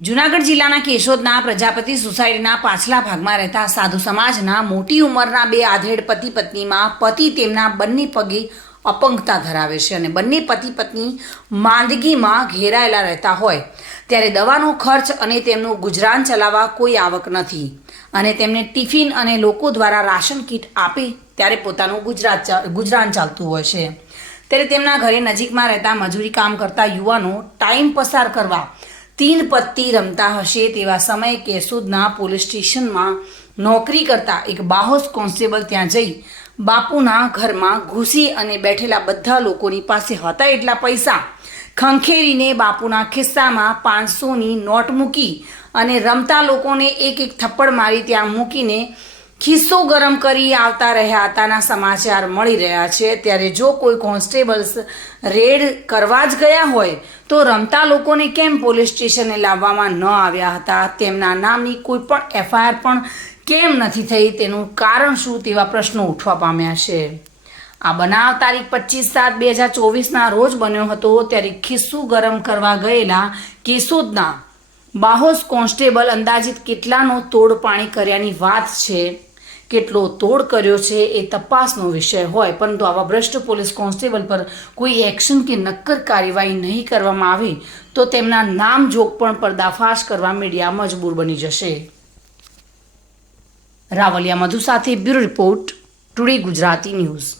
જુનાગઢ જિલ્લાના કેશોદના પ્રજાપતિ સોસાયટીના પાછલા ભાગમાં રહેતા સાધુ સમાજના મોટી ઉંમરના બે આધેડ પતિ પત્નીમાં પતિ તેમના બંને પગે અપંગતા ધરાવે છે અને બંને પતિ પત્ની માંદગીમાં ઘેરાયેલા રહેતા હોય. ત્યારે દવાનો ખર્ચ અને તેમનું ગુજરાન ચલાવવા કોઈ આવક નથી. અને તેમને ટિફિન અને લોકો દ્વારા રાશન કીટ આપે ત્યારે પોતાનું ગુજરાત ગુજરાન ચાલતું હોય છે. ત્યારે તેમના ઘરે નજીકમાં રહેતા મજૂરી કામ કરતા યુવાનો ટાઈમ પસાર કરવા તીન પત્તી રમતા હશે તેવા સમયે કેસુદના પોલીસ સ્ટેશનમાં નોકરી કરતા એક બાહોશ કોન્સ્ટેબલ ત્યાં જઈ બાપુના ઘરમાં ઘૂસી અને બેઠેલા બધા લોકોની પાસે હતા એટલા પૈસા. ખંખેરીને બાપુના ખિસ્સામાં પાંચસોની નોટ મૂકી અને રમતા લોકોને એક એક થપ્પડ મારી ત્યાં મૂકીને ખિસ્સો ગરમ કરી આવતા રહ્યા હતાના સમાચાર મળી રહ્યા છે. ત્યારે જો કોઈ કોન્સ્ટેબલ્સ રેડ કરવા જ ગયા હોય, તો રમતા લોકોને કેમ પોલીસ સ્ટેશને લાવવામાં ન આવ્યા હતા? તેમના નામની કોઈ પણ એફઆઈઆર પણ કેમ નથી થઈ? તેનું કારણ શું? તેવા પ્રશ્નો ઉઠવા પામ્યા છે. આ બનાવ તારીખ પચીસ સાત બે હજાર ચોવીસના રોજ બન્યો હતો. ત્યારે ખિસ્સું ગરમ કરવા ગયેલા કેશોદના બાહોશ કોન્સ્ટેબલ અંદાજિત કેટલાનો તોડ પાણી કર્યાની વાત છે. કેટલો તોડ કર્યો છે એ તપાસનો વિષય હોય. પરંતુ આવા ભ્રષ્ટ પોલીસ કોન્સ્ટેબલ પર કોઈ એક્શન કે નક્કર કાર્યવાહી નહીં કરવામાં આવે, તો તેમના નામ જોગ પણ પર્દાફાશ કરવા મીડિયા મજબૂર બની જશે. રાવલિયા મધુ સાથે bureau report, today Gujarati news.